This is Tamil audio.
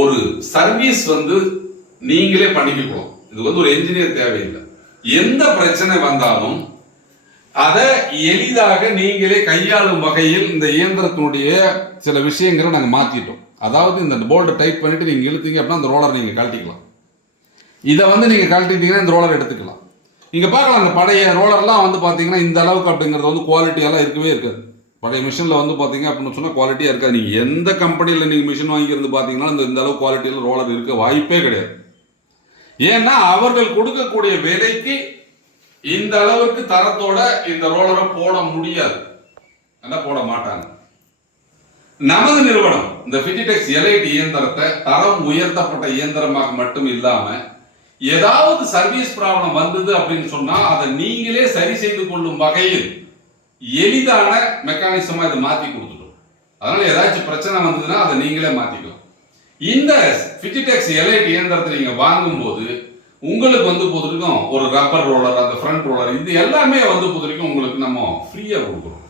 ஒரு சர்வீஸ் நீங்களே பண்ணிக்கலாம். இது ஒரு என்ஜினியர் தேவையில்லை. எந்த பிரச்சனை வந்தாலும் அதை எளிதாக நீங்களே கையாளும் வகையில் இந்த இயந்திரத்தினுடைய சில விஷயங்களை நாங்கள் மாற்றிட்டோம். அதாவது இந்த போல்ட்டை டைட் பண்ணிட்டு நீங்கள் இழுத்தீங்க அப்படின்னா அந்த ரோலர் நீங்கள் கழட்டிக்கலாம். இதை நீங்கள் கழட்டிட்டீங்கன்னா இந்த ரோலர் எடுத்துக்கலாம். நீங்கள் பார்க்கலாம், அந்த பழைய ரோலர்லாம் பார்த்தீங்கன்னா இந்த அளவுக்கு அப்படிங்கிறது குவாலிட்டியெல்லாம் இருக்கவே இருக்காது. பழைய மிஷினில் பார்த்தீங்க அப்படின்னு சொன்னால் குவாலிட்டியாக இருக்காது. நீங்கள் எந்த கம்பெனியில் நீங்கள் மிஷின் வாங்கியிருந்து பார்த்தீங்கன்னா இந்த அளவு குவாலிட்டியில் ரோலர் இருக்க வாய்ப்பே கிடையாது. ஏன்னா அவர்கள் கொடுக்கக்கூடிய விலைக்கு இந்த அளவுக்கு தரத்தோட இந்த ரோலரை போட முடியாது, போட மாட்டாங்க. நமது நிறுவனம் இந்த ஃபிஜிடெக்ஸ் எலைட் இயந்திரத்தை தரம் உயர்த்தப்பட்ட இயந்திரமாக மட்டும் இல்லாம ஏதாவது சர்வீஸ் ப்ராப்ளம் வந்தது அப்படின்னு சொன்னா அதை நீங்களே சரி செய்து கொள்ளும் வகையில் எளிதான மெக்கானிசமா இதை மாற்றி கொடுத்துட்டோம். அதனால ஏதாச்சும் பிரச்சனை வந்ததுன்னா அதை நீங்களே மாத்திக்கலாம். இந்த ஃபிஜிடெக்ஸ் எலைட் இயந்திரத்தை நீங்க வாங்கும் போது உங்களுக்கு பொறுத்திருக்கும் ஒரு ரப்பர் ரோலர், அந்த ஃப்ரண்ட் ரோலர், இது எல்லாமே பொறுத்திருக்கும் உங்களுக்கு நம்ம ஃப்ரீயா கொடுக்குறோம்.